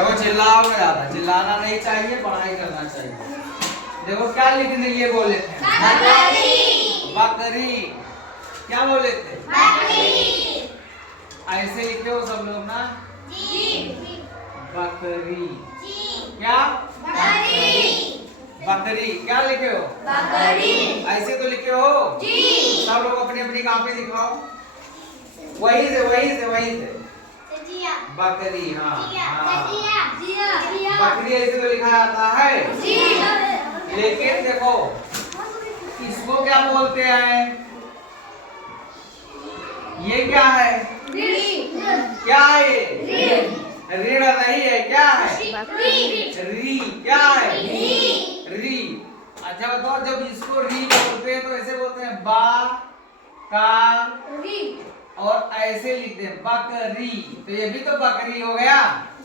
देखो चिल्लाओ में ज्यादा, चिल्लाना नहीं चाहिए, पढ़ाई करना चाहिए। देखो क्या लिखने के लिए बोले थे? बकरी। बकरी। क्या बोले थे? बकरी। ऐसे लिखे हो सब लोग ना? जी। बकरी। जी। क्या? बकरी। बकरी। क्या लिखे हो? बकरी। ऐसे तो लिखे हो? जी। सब लोग अपनी अपनी कॉपी दिखाओ। वही से बकरी। हाँ हाँ, बकरी ऐसे तो लिखा जाता है। जी। लेकिन देखो इसको क्या बोलते हैं? ये क्या है? क्या है ये? ऋण नहीं है, क्या है? री। क्या है? री। अच्छा बताओ, जब इसको री बोलते हैं तो ऐसे बोलते हैं बा का री, और ऐसे लिखते हैं बकरी। तो ये भी तो बकरी हो गया।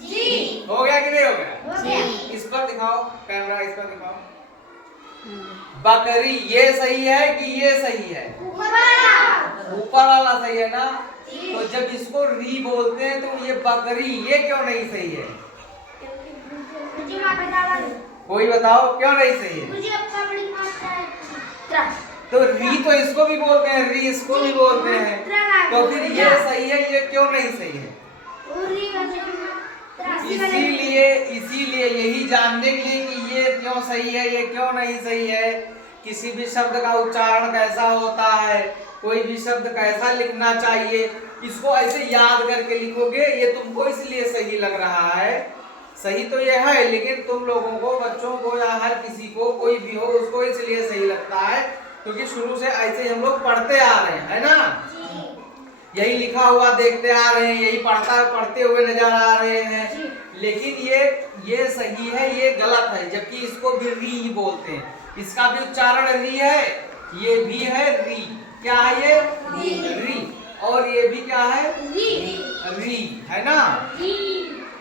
जी। हो गया कि नहीं हो गया? जी। इस पर दिखाओ कैमरा, इस पर दिखाओ। बकरी ये सही है कि ये सही है? ऊपर वाला सही है ना? तो जब इसको री बोलते हैं तो ये बकरी, ये क्यों नहीं सही है? कोई बताओ क्यों नहीं सही है? तो री तो इसको भी बोलते हैं, री इसको भी बोलते हैं, तो फिर ये सही है, ये क्यों नहीं सही है? इसीलिए यही जानने के लिए कि ये क्यों सही है, ये क्यों नहीं सही है, किसी भी शब्द का उच्चारण कैसा होता है, कोई भी शब्द कैसा लिखना चाहिए, इसको ऐसे याद करके लिखोगे। ये तुमको इसलिए सही लग रहा है, सही तो ये है, लेकिन तुम लोगों को, बच्चों को या हर किसी को, कोई भी हो, उसको इसलिए सही लगता है क्योंकि शुरू से ऐसे हम लोग पढ़ते आ रहे हैं, है ना? यही लिखा हुआ देखते आ रहे हैं, यही पढ़ते हुए नजर आ रहे हैं। लेकिन ये सही है, ये गलत है, जबकि इसको भी री बोलते हैं। इसका भी उच्चारण री है, ये भी है री। क्या है ये? री। और ये भी क्या है? री है ना?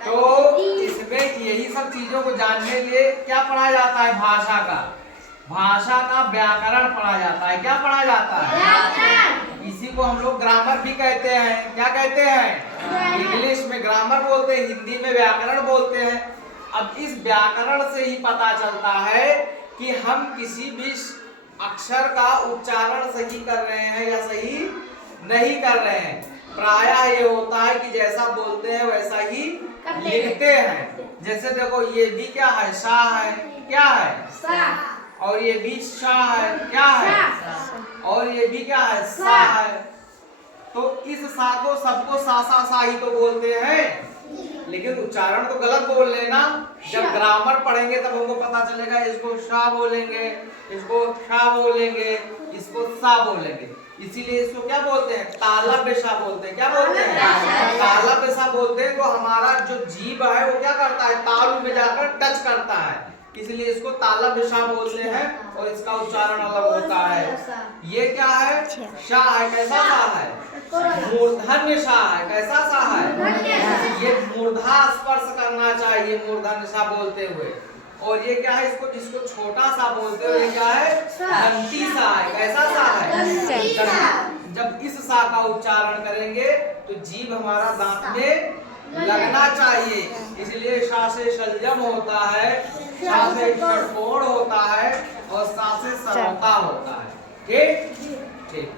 तो इसमें यही सब चीजों को जानने के लिए क्या पढ़ा जाता है? भाषा का व्याकरण पढ़ा जाता है। क्या पढ़ा जाता है? इसी को हम लोग ग्रामर भी कहते हैं। क्या कहते हैं? इंग्लिश में ग्रामर बोलते हैं, हिंदी में व्याकरण बोलते हैं। अब इस व्याकरण से ही पता चलता है कि हम किसी भी अक्षर का उच्चारण सही कर रहे हैं या सही नहीं कर रहे हैं। प्रायः ये होता है कि जैसा बोलते हैं वैसा ही लिखते हैं। जैसे देखो ये भी क्या है? सा है। क्या है? और ये भी सा है। क्या है? और ये भी क्या है? सा है। तो इस सा को सबको सा ही तो बोलते हैं, लेकिन उच्चारण तो गलत बोल रहे हैं ना। जब ग्रामर पढ़ेंगे तब हमको पता चलेगा, इसको शा बोलेंगे, इसको शा बोलेंगे, इसको सा बोलेंगे। इसीलिए इसको क्या बोलते हैं? ताला पेशा बोलते हैं। क्या बोलते हैं? ताला पेशा बोलते हैं। तो हमारा जो जीभ है वो क्या करता है? ताल में जाकर टच करता है, इसलिए इसको ताला पेशा बोलते हैं, और इसका उच्चारण अलग होता है। ये क्या है? शा है। कैसा सा है? मूर्धन्य सा है। कैसा सा है? ये मूर्धा स्पर्श करना चाहिए मूर्धन्य सा बोलते हुए। और ये क्या है? इसको छोटा सा बोलते हुए क्या है? दंती सा है। कैसा सा है? जब इस सा का उच्चारण करेंगे तो जीभ हमारा दांत में लगना चाहिए, इसलिए शा से शलजम होता है, शा से षट्कोण होता है, और सा से सरलता होता है। ठीक ठीक।